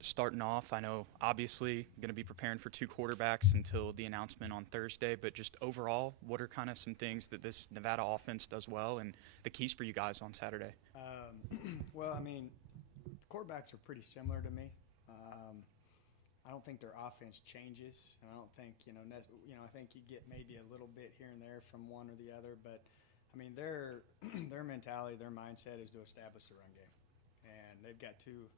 starting off, I know obviously going to be preparing for two quarterbacks until the announcement on Thursday, but just overall, what are kind of some things that this Nevada offense does well and the keys for you guys on Saturday? Well, I mean, quarterbacks are pretty similar to me. I don't think their offense changes, and I don't think I think you get maybe a little bit here and there from one or the other, but I mean their their mentality, their mindset is to establish the run game, and they've got two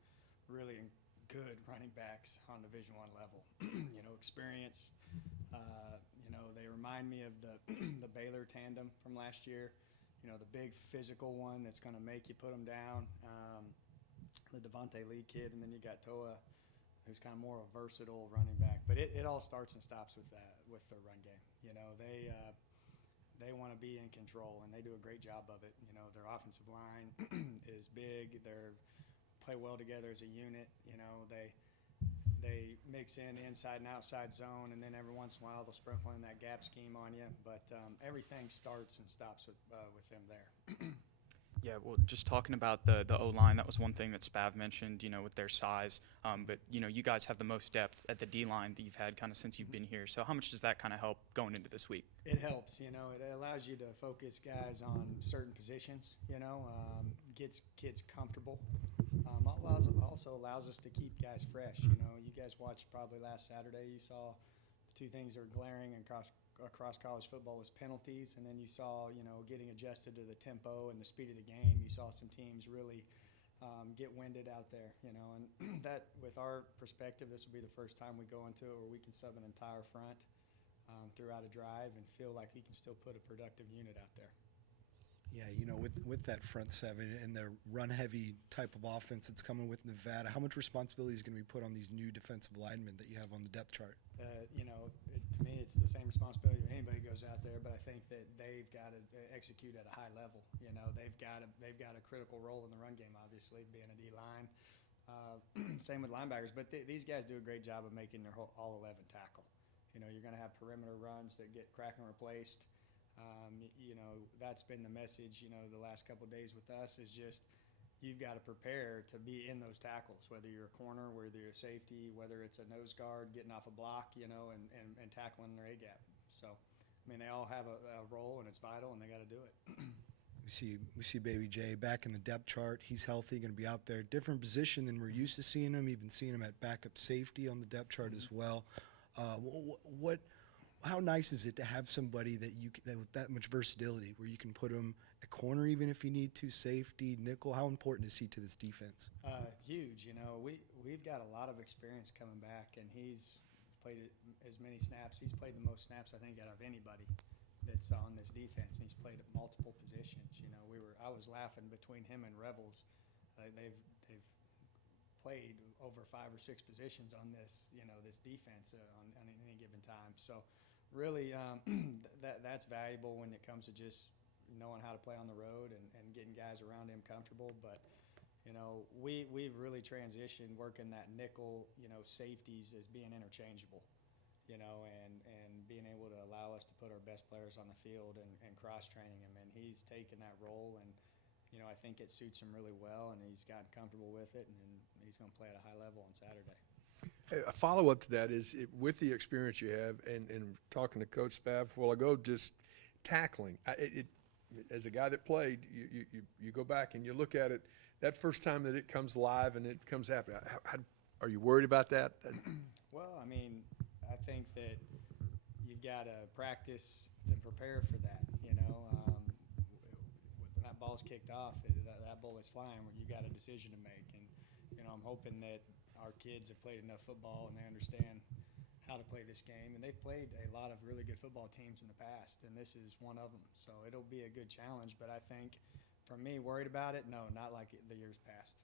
really good running backs on Division I level. Experienced. They remind me of the the Baylor tandem from last year. The big physical one that's going to make you put them down. The Devontae Lee kid, and then you got Toa, who's kind of more of a versatile running back. But it all starts and stops with their run game. They want to be in control, and they do a great job of it. Their offensive line is big. They play well together as a unit. They mix in inside and outside zone, and then every once in a while they'll sprinkle in that gap scheme on you. But everything starts and stops with them there. Yeah, well, just talking about the O-line, that was one thing that Spav mentioned, with their size. But, you guys have the most depth at the D-line that you've had kind of since you've been here. So how much does that kind of help going into this week? It helps. It allows you to focus guys on certain positions, gets kids comfortable. Also allows us to keep guys fresh. You guys watched probably last Saturday. You saw the two things that are glaring across college football was penalties, and then you saw, getting adjusted to the tempo and the speed of the game. You saw some teams really get winded out there, and that, with our perspective, this will be the first time we go into it where we can sub an entire front throughout a drive and feel like he can still put a productive unit out there. Yeah, with that front seven and the run-heavy type of offense that's coming with Nevada, how much responsibility is going to be put on these new defensive linemen that you have on the depth chart? To me, it's the same responsibility when anybody goes out there, but I think that they've got to execute at a high level. They've got a critical role in the run game, obviously, being a D-line. Same with linebackers, but these guys do a great job of making their all 11 tackle. You're going to have perimeter runs that get cracked and replaced. That's been the message, the last couple of days with us is just you've got to prepare to be in those tackles, whether you're a corner, whether you're a safety, whether it's a nose guard getting off a block, and tackling their A-gap. So, they all have a role, and it's vital, and they got to do it. We see Baby J back in the depth chart. He's healthy, going to be out there. Different position than we're used to seeing him, even seeing him at backup safety on the depth chart as well. How nice is it to have somebody that with that much versatility, where you can put him at corner even if you need to, safety, nickel? How important is he to this defense? Huge. We've got a lot of experience coming back, and he's played as many snaps. He's played the most snaps, I think, out of anybody that's on this defense. And he's played at multiple positions. I was laughing between him and Revels. They've played over 5 or 6 positions on this defense on any given time. So really, that's valuable when it comes to just knowing how to play on the road and getting guys around him comfortable. But we've really transitioned working that nickel, safeties as being interchangeable, and being able to allow us to put our best players on the field and cross-training him. And he's taken that role, and I think it suits him really well, and he's gotten comfortable with it, and he's going to play at a high level on Saturday. A follow-up to that is, with the experience you have and talking to Coach Spav a while ago, just tackling. As a guy that played, you go back and you look at it, that first time that it comes live and it comes happen, are you worried about that? Well, I think that you've got to practice and prepare for that, When that ball's kicked off, that ball is flying, where you got a decision to make. And, I'm hoping that our kids have played enough football and they understand how to play this game. And they've played a lot of really good football teams in the past, and this is one of them. So it'll be a good challenge. But I think, for me, worried about it? No, not like the years past.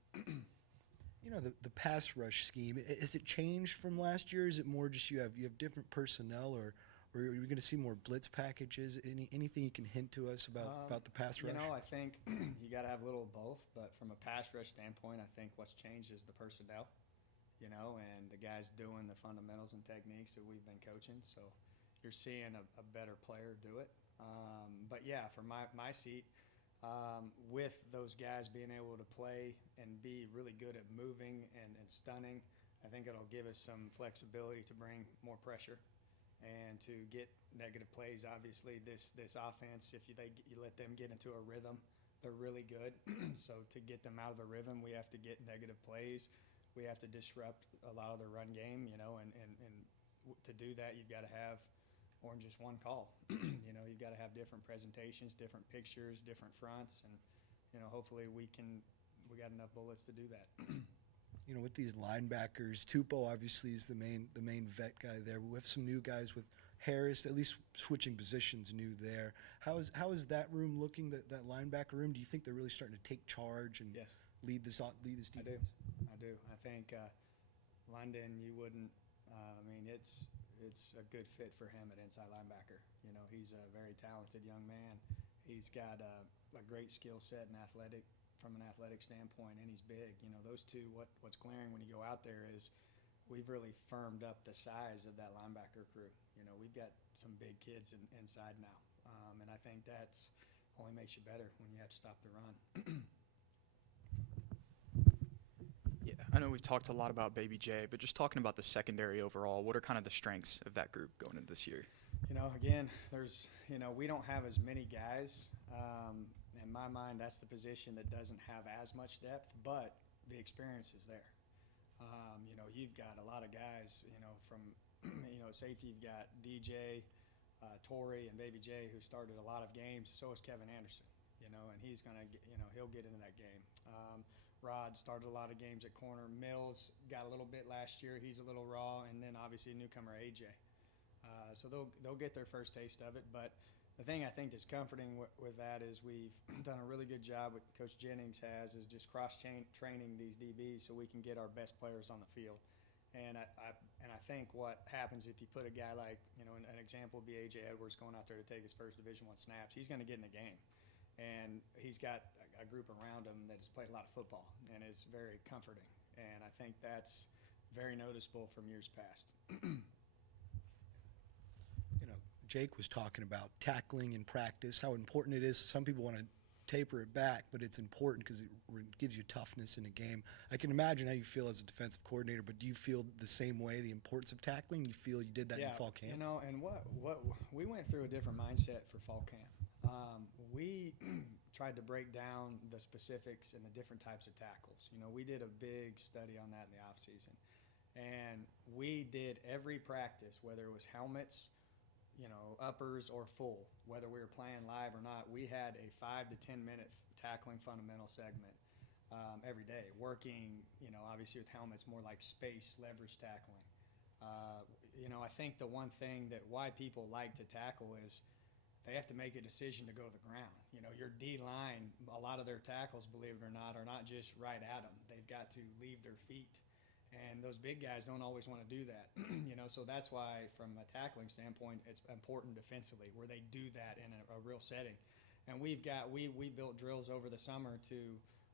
The pass rush scheme, has it changed from last year? Is it more just you have different personnel, or are we going to see more blitz packages? Anything you can hint to us about the pass rush? I think you got to have a little of both. But from a pass rush standpoint, I think what's changed is the personnel, and the guys doing the fundamentals and techniques that we've been coaching. So you're seeing a better player do it. But, yeah, from my seat, with those guys being able to play and be really good at moving and stunning, I think it'll give us some flexibility to bring more pressure and to get negative plays. Obviously, this offense, if you let them get into a rhythm, they're really good. So to get them out of the rhythm, we have to get negative plays. We have to disrupt a lot of their run game, and to do that, you've got to have more than just one call. You've got to have different presentations, different pictures, different fronts, and hopefully we got enough bullets to do that. With these linebackers, Tupou obviously is the main vet guy there. But we have some new guys with Harris, at least switching positions new there. How is that room looking, that linebacker room? Do you think they're really starting to take charge and Yes. lead this defense? I do. I think London, you wouldn't. It's a good fit for him at inside linebacker. He's a very talented young man. He's got a great skill set and from an athletic standpoint, and he's big. Those two. What's glaring when you go out there is we've really firmed up the size of that linebacker crew. We've got some big kids inside now, and I think that's only makes you better when you have to stop the run. Yeah, I know we've talked a lot about Baby J, but just talking about the secondary overall, what are kind of the strengths of that group going into this year? Again, we don't have as many guys. In my mind, that's the position that doesn't have as much depth, but the experience is there. You've got a lot of guys, from, safety, you've got DJ, Torrey, and Baby J, who started a lot of games. So is Kevin Anderson, and he's going to, he'll get into that game. Rod started a lot of games at corner. Mills got a little bit last year. He's a little raw. And then obviously newcomer AJ. So they'll get their first taste of it. But the thing I think that's comforting with that is we've done a really good job, with Coach Jennings is just training these DBs so we can get our best players on the field. And I think what happens if you put a guy like, an example would be AJ Edwards going out there to take his first Division I snaps. He's going to get in the game. And he's got a group around him that has played a lot of football and is very comforting. And I think that's very noticeable from years past. Jake was talking about tackling in practice, how important it is. Some people want to taper it back, but it's important because it gives you toughness in a game. I can imagine how you feel as a defensive coordinator, but do you feel the same way, the importance of tackling? You feel you did that in fall camp? And what we went through a different mindset for fall camp. We tried to break down the specifics and the different types of tackles. We did a big study on that in the offseason. And we did every practice, whether it was helmets, uppers or full, whether we were playing live or not, we had a 5 to 10 minute tackling fundamental segment every day, working, obviously with helmets, more like space, leverage tackling. I think the one thing that why people like to tackle is they have to make a decision to go to the ground. Your D-line, a lot of their tackles, believe it or not, are not just right at them. They've got to leave their feet. And those big guys don't always want to do that. So that's why from a tackling standpoint, it's important defensively where they do that in a real setting. And we built drills over the summer to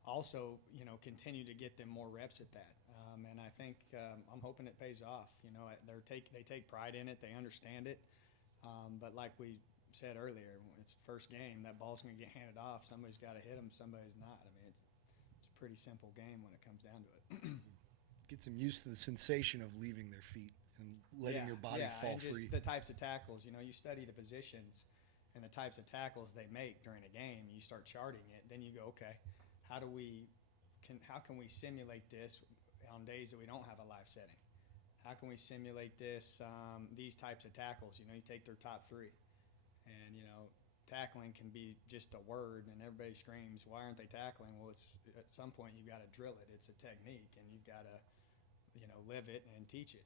also, continue to get them more reps at that. And I think I'm hoping it pays off. They take pride in it. They understand it. But like we said earlier, it's the first game. That ball's going to get handed off. Somebody's got to hit them. Somebody's not. It's a pretty simple game when it comes down to it. Get some used to the sensation of leaving their feet and letting your body fall and free. Just the types of tackles. You study the positions and the types of tackles they make during a game. You start charting it. Then you go, okay, how can we simulate this on days that we don't have a live setting? How can we simulate this, these types of tackles? You take their top three. And, tackling can be just a word, and everybody screams, why aren't they tackling? Well, it's at some point you've got to drill it. It's a technique, and you've got to, live it and teach it.